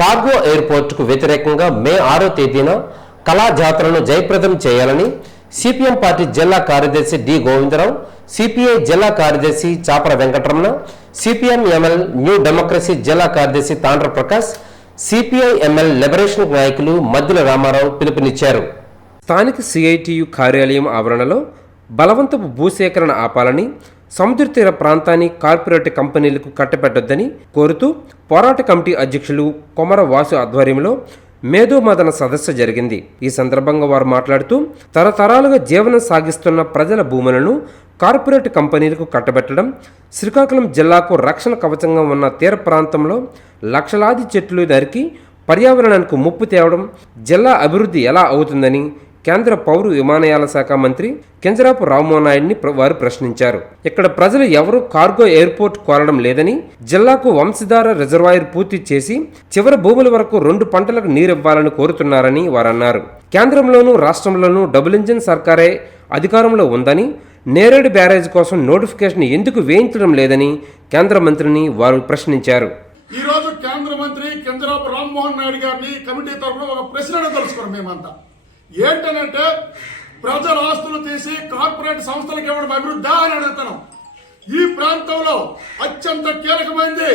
Cargo ఎయిర్పోర్టుకు వ్యతిరేకంగా మే 6వ తేదీన కళా జాతరను జయప్రదం చేయాలని సిపిఎం పార్టీ జిల్లా కార్యదర్శి డి గోవిందరావు, సిపిఐ జిల్లా కార్యదర్శి Chapara Venkataramana, CPM ML new democracy జిల్లా కార్యదర్శి Tandra Prakash, CPI ML liberation నాయకులు మద్దుల రామారావు పిలుపునిచ్చారు. స్థానిక సిఐటియు కార్యాలయం ఆవరణలో బలవంతపు భూసేకరణ ఆపాలని, సముద్ర తీర ప్రాంతాన్ని కార్పొరేట్ కంపెనీలకు కట్టబెట్టొద్దని కోరుతూ పోరాట కమిటీ అధ్యక్షులు కొమర వాసు ఆధ్వర్యంలో మేధోమథన సదస్సు జరిగింది. ఈ సందర్భంగా వారు మాట్లాడుతూ తరతరాలుగా జీవనం సాగిస్తున్న ప్రజల భూములను కార్పొరేట్ కంపెనీలకు కట్టబెట్టడం, శ్రీకాకుళం జిల్లాకు రక్షణ కవచంగా ఉన్న తీర ప్రాంతంలో లక్షలాది చెట్లు నరికి పర్యావరణానికి ముప్పు తేవడం జిల్లా అభివృద్ధి ఎలా అవుతుందని కేంద్ర పౌర విమానయాన శాఖ మంత్రి కింజరాపు రామ్మోహన్ నాయుడిని వారు ప్రశ్నించారు. ఇక్కడ ప్రజలు ఎవరూ కార్గో ఎయిర్పోర్ట్ కోరడం లేదని, జిల్లాకు వంశధార రిజర్వాయర్ పూర్తి చేసి చివరి భూముల వరకు 2 పంటలకు నీరివ్వాలని కోరుతున్నారని వారు అన్నారు. కేంద్రంలోనూ రాష్ట్రంలోనూ డబుల్ ఇంజిన్ సర్కారే అధికారంలో ఉందని, నేరేడు బ్యారేజ్ కోసం నోటిఫికేషన్ ఎందుకు వేయించడం లేదని కేంద్ర మంత్రిని వారు ప్రశ్నించారు. ఈ రోజు కేంద్ర మంత్రి కింజరాపు రామ్మోహన్ నాయుడు గారిని కమిటీ తరఫున ఒక ప్రశ్న తెలుసుకున్నాం. మేమంతా ఏంటనంటే, ప్రజల ఆస్తులు తీసి కార్పొరేట్ సంస్థలకు ఇవ్వడం అభివృద్ధి అని అడుగుతున్నాం. ఈ ప్రాంతంలో అత్యంత కీలకమైంది,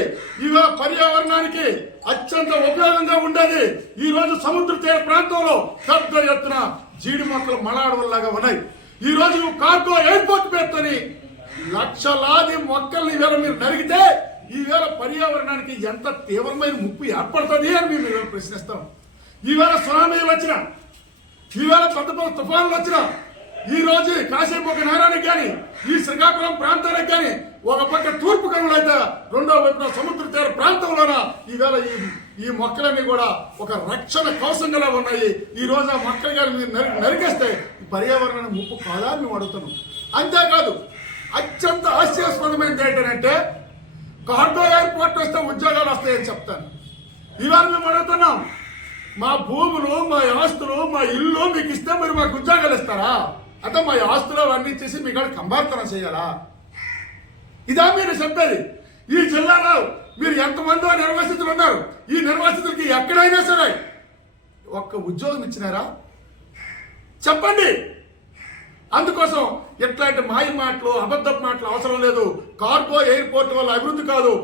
ఇవ పర్యావరణానికి అత్యంత ఉపయోగంగా ఉండేది. ఈ రోజు సముద్ర తీర ప్రాంతంలో పెద్ద ఎత్తున జీడి మొక్కలు మలాడవల్లాగా ఉన్నాయి. ఈ రోజు కార్గో ఎయిర్పోర్ట్ పేరుతోని లక్షలాది మొక్కల్ని ఈవేళ మీరు నరిగితే ఈవేళ పర్యావరణానికి ఎంత తీవ్రమైన ముప్పు ఏర్పడుతుంది అని మేము ప్రశ్నిస్తాం. ఈవేళ సునామీలు వచ్చినా, ఈవేళ పెద్ద పెద్ద తుఫాన్లు వచ్చినా, ఈ రోజు కాశీముఖ నగరానికి కానీ ఈ శ్రీకాకుళం ప్రాంతానికి కానీ ఒక పక్క తూర్పు కనులు అయితే రెండో వైపున సముద్ర తీర ప్రాంతంలోన ఈవేళ ఈ మొక్కలన్నీ కూడా ఒక రక్షణ కవచంగా ఉన్నాయి. ఈ రోజు ఆ మొక్కలు కానీ మీరు నరికేస్తే ఈ పర్యావరణానికి ముప్పు కాదా మేము అడుగుతున్నాం. అంతేకాదు అత్యంత హాస్యాస్పదమైనది ఏంటంటే, కార్గో ఎయిర్పోర్ట్ వస్తే ఉద్యోగాలు వస్తాయని చెప్తాను. ఇవాళ మేము అడుగుతున్నాం, మా భూములు, మా ఆస్తులు, మా ఇల్లు మీకు ఇస్తే మీరు మాకు ఉద్యోగాలు ఇస్తారా? అంటే మా ఆస్తులు అవన్నీ చేసి మీ కాడ కంబార్తనం చేయాలా? ఇదా మీరు చెప్పేది? ఈ జిల్లాలో మీరు ఎంతమందో నిర్వాసితులు ఉన్నారు. ఈ నిర్వాసితులకి ఎక్కడైనా సరే ఒక్క ఉద్యోగం ఇచ్చినారా చెప్పండి. అందుకోసం ఇట్లాంటి మాయ మాటలు, అబద్ధపు మాటలు అవసరం లేదు. కార్గో ఎయిర్పోర్ట్ వల్ల అభివృద్ధి కాదు,